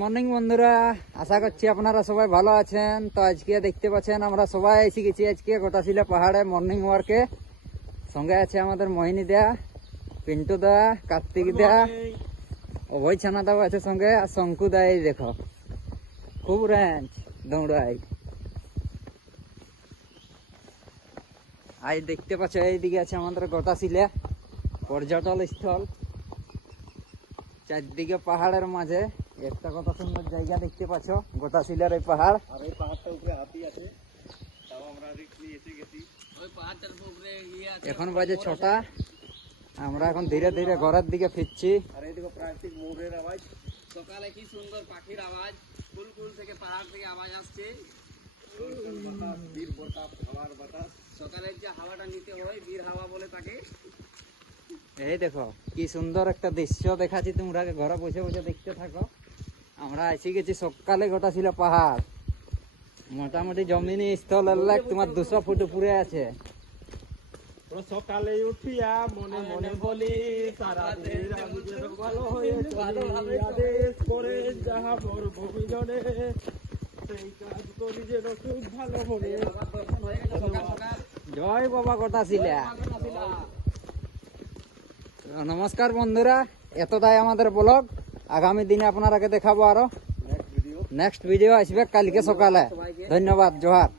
Morning বন্ধুরা, আশা করছি আপনারা সবাই ভালো আছেন। তো আজকে দেখতে পাচ্ছেন আমরা সবাই এসে গেছি আজকে গোটাশিলা পাহাড়ে মর্নিং ওয়ার্কে। সঙ্গে আছে আমাদের মোহিনী দা, পিন্টু দা, কার্তিক দা, অভয় ছানা দাও আছে সঙ্গে, আর শঙ্কু দা। এই দেখো খুব রেঞ্জ দৌড়াই। আজ দেখতে পাচ্ছ এইদিকে আছে আমাদের গোটাশিলা পর্যটন স্থল। চারদিকে পাহাড়ের মাঝে একটা কত সুন্দর জায়গা দেখতে পাচ্ছ, গোটাশিলার এই পাহাড়। আর এই পাহাড়টার উপরে হাতি আছে, তাও আমরা রিস্ক নিয়ে এসে গেছি। ওই পাহাড়টার উপরে এখন বাজে 6টা। আমরা এখন ধীরে ধীরে ঘরের দিকে ফিরছি। আর এই দেখো প্রাকৃতিক মোরের আওয়াজ। সকালে কি সুন্দর পাখির আওয়াজ, কুলকুল থেকে পাহাড় থেকে আওয়াজ আসছে। বাতাস, বীর প্রতাপ, হাওয়ার বাতাস। সকালের যে হাওয়াটা নিতে হয় বীর হাওয়া বলে তাকে। এই দেখো কি সুন্দর একটা দৃশ্য দেখাচ্ছি, তোমরা ঘরে বসে বসে দেখতে থাকো। আমরা এসে গেছি সকালে গোটাশিলা পাহাড়। মোটামুটি জমিনি স্থল এলাক তোমার 200 ফুট উপরে আছে। সকালে উঠিয়া মনে মনে বলি সারা দিন আমি যেন ভালো হয়ে চলি, আদেশ করে যাহা মোর ভবিজনে সেই কাজ করি যেন খুব ভালো মনে। জয় বাবা গোটাশিলা। নমস্কার বন্ধুরা, এতটাই আমাদের ব্লগ। আগামী দিনে আপনারাকে দেখাবো আরো। নেক্সট ভিডিও আসবে কালকে সকালে। ধন্যবাদ, জোহার।